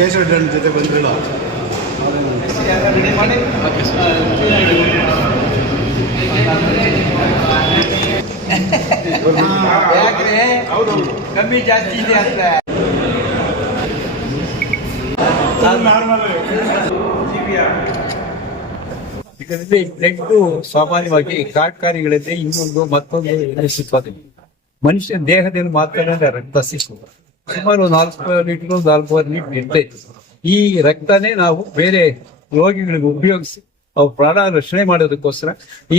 Keshava done ಜೊತೆ ಬಂದಿಲ್ಲ ಯಾಕ್ರೆ? ಕಮ್ಮಿ ಜಾಸ್ತಿ ಇದೆ ಅಂತ. ಬ್ಲಡ್ ಸಾಮಾನ್ಯವಾಗಿ ಕಾಟ್ಕಾರಿಗಳಿಂದ ಇನ್ನೊಂದು ಮತ್ತೊಂದು ಮನುಷ್ಯನ ಮನುಷ್ಯ ದೇಹದಲ್ಲಿ ಮಾತ್ರ ರಕ್ತ ಸಿಗ್ತದೆ ಸುಮಾರು ನಾಲ್ಕು ಲೀಟರ್ ನಾಲ್ಕೂವರೆ ಲೀಟರ್ ಇರ್ತೈತೆ ಈ ರಕ್ತನೇ ನಾವು ಬೇರೆ ರೋಗಿಗಳಿಗೆ ಉಪಯೋಗಿಸಿ ಅವ್ರು ಪ್ರಾಣ ರಕ್ಷಣೆ ಮಾಡೋದಕ್ಕೋಸ್ಕರ ಈ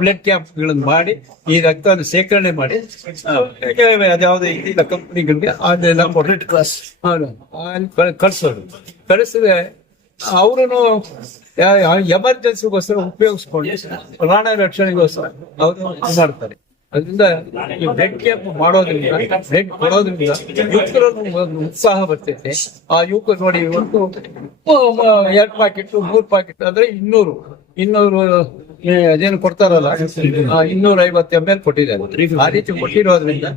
ಬ್ಲಡ್ ಕ್ಯಾಂಪ್ಗಳನ್ನು ಮಾಡಿ, ಈ ರಕ್ತವನ್ನು ಶೇಖರಣೆ ಮಾಡಿ ಅದ್ಯಾವುದೇ ಇಲ್ಲ ಕಂಪ್ನಿಗಳಿಗೆ ರೆಡ್ ಕ್ರಾಸ್ ಕಳಿಸೋದು ಕಳಿಸಿದ್ರೆ ಅವರು ಎಮರ್ಜೆನ್ಸಿಗೋಸ್ಕರ ಉಪಯೋಗಿಸ್ಕೊಂಡು ಪ್ರಾಣ ರಕ್ಷಣೆಗೋಸ್ಕರ ಅವರು ಮಾಡ್ತಾರೆ. ಅದರಿಂದ ಬ್ಲಡ್ ಕ್ಯಾಂಪ್ ಮಾಡೋದ್ರಿಂದ ಬ್ಲಡ್ ಕೊಡೋದ್ರಿಂದ ಯುವಕರಲ್ಲಿ ಉತ್ಸಾಹ ಬರ್ತೈತೆ. ಆ ಯುವಕರು ನೋಡಿ ಇವತ್ತು ಎರಡು ಪ್ಯಾಕೆಟ್ ಮೂರು ಪ್ಯಾಕೆಟ್ ಅಂದ್ರೆ ಇನ್ನೂರು ಇನ್ನೂರು ಅದೇನು ಕೊಡ್ತಾರಲ್ಲ ಇನ್ನೂರ ಐವತ್ತು ಎಂ ಎಲ್ ಕೊಟ್ಟಿದ್ದಾರೆ. ಆ ರೀತಿ ಕೊಟ್ಟಿರೋದ್ರಿಂದ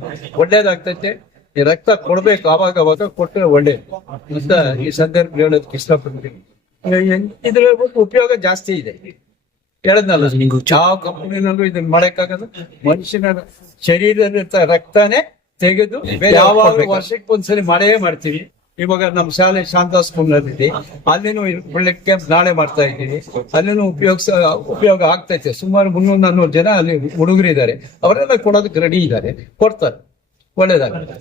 ಒಳ್ಳೇದಾಗ್ತೈತೆ. ರಕ್ತ ಕೊಡ್ಬೇಕು ಅವಾಗ ಅವಾಗ ಕೊಟ್ಟರೆ ಒಳ್ಳೇದು ಅಂತ ಈ ಸಂದರ್ಭ ಹೇಳೋದಕ್ಕೆ ಇಷ್ಟಪಡ್ತೀನಿ. ಇದ್ರ ಉಪಯೋಗ ಜಾಸ್ತಿ ಇದೆ. ಹೇಳದ್ನಲ್ಲ ಯಾವ ಕಂಪನಿನಲ್ಲೂ ಇದನ್ನ ಮಾಡಕ್ಕಾಗಲ್ಲ. ಮನುಷ್ಯನ ಶರೀರದ ರಕ್ತನೇ ತೆಗೆದು ಯಾವಾಗ ವರ್ಷಕ್ಕೆ ಒಂದ್ಸರಿ ಮಾಡೇ ಮಾಡ್ತೀವಿ. ಇವಾಗ ನಮ್ಮ ಶಾಲೆ ಶಾಂತಾ ಸ್ಕೂಲ್ನಲ್ಲಿ ಅಲ್ಲಿನೂ ಒಳ್ಳೆ ಕ್ಯಾಂಪ್ ನಾಳೆ ಮಾಡ್ತಾ ಇದ್ದೀವಿ. ಅಲ್ಲಿನೂ ಉಪಯೋಗ ಉಪಯೋಗ ಆಗ್ತೈತೆ ಸುಮಾರು ಮುನ್ನೂರು ನಾನ್ನೂರು ಜನ ಅಲ್ಲಿ ಹುಡುಗರಿದ್ದಾರೆ. ಅವರೆಲ್ಲ ಕೊಡೋದಕ್ಕೆ ರೆಡಿ ಇದ್ದಾರೆ. ಕೊಡ್ತಾರೆ. ಒಳ್ಳೇದಾಗುತ್ತೆ